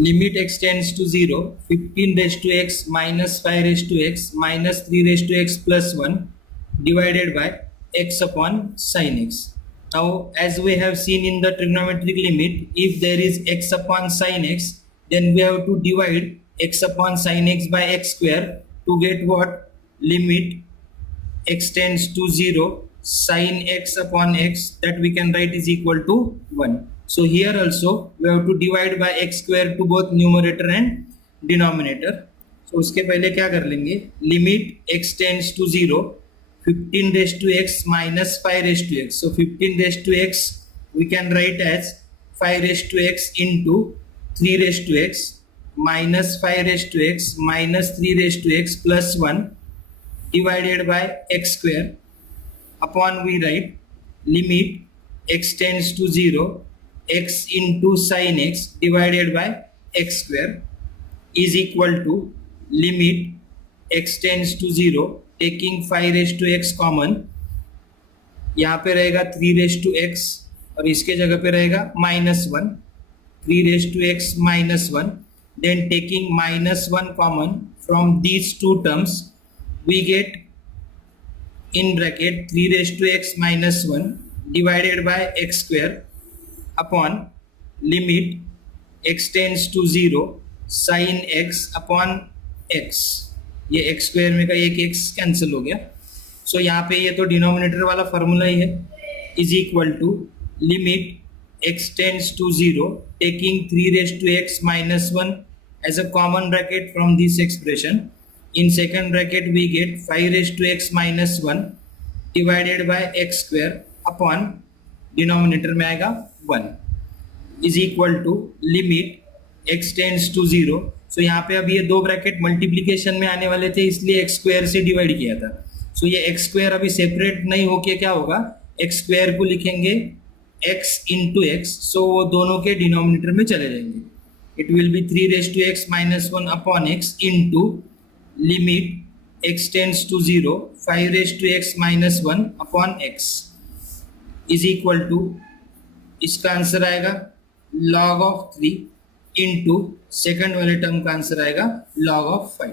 Limit x tends to 0, 15 raised to x minus 5 raised to x minus 3 raised to x plus 1 divided by x upon sin x. Now, as we have seen in the trigonometric limit, if there is x upon sin x, then we have to divide x upon sin x by x square to get what? Limit x tends to 0 sin x upon x, that we can write is equal to 1. So here also we have to divide by x square to both numerator and denominator. So उसके पहले क्या कर लेंगे, limit x tends to 0, 15 raised to x minus 5 raised to x. So 15 raised to x we can write as 5 raised to x into 3 raised to x minus 5 raised to x minus 3 raised to x plus 1 divided by x square upon we write limit x tends to 0 x into sin x divided by x square is equal to limit x tends to 0 taking 5 raised to x common, यहाँ पे रहेगा 3 raised to x और इसके जगह पे रहेगा -1, 3 raised to x -1, then taking -1 common from these two terms we get in bracket 3 raised to x minus 1 divided by x square upon limit x tends to 0 sin x upon x. ये x square में का एक x cancel हो गया. सो यहाँ पे ये तो डिनोमिनेटर वाला फॉर्मूला ही है, is equal to limit x tends to 0 taking 3 raised to x minus 1 as a common bracket from this expression. In second bracket we get 5 raised to x minus 1 divided by x square upon denominator में आएगा 1 is equal to limit x tends to 0. सो यहाँ पे अब ये दो bracket multiplication में आने वाले थे इसलिए x स्क्वायर से डिवाइड किया था. सो ये x स्क्वायर अभी सेपरेट नहीं होके क्या होगा, x स्क्वायर को लिखेंगे x into x, सो वो दोनों के डिनोमिनेटर में चले जाएंगे. It will be 3 raised to x minus 1 upon x into limit x tends to 0 5 raised to x minus 1 upon x is equal to, इसका आंसर आएगा log of 3 into सेकंड वाले term का आंसर आएगा log of 5.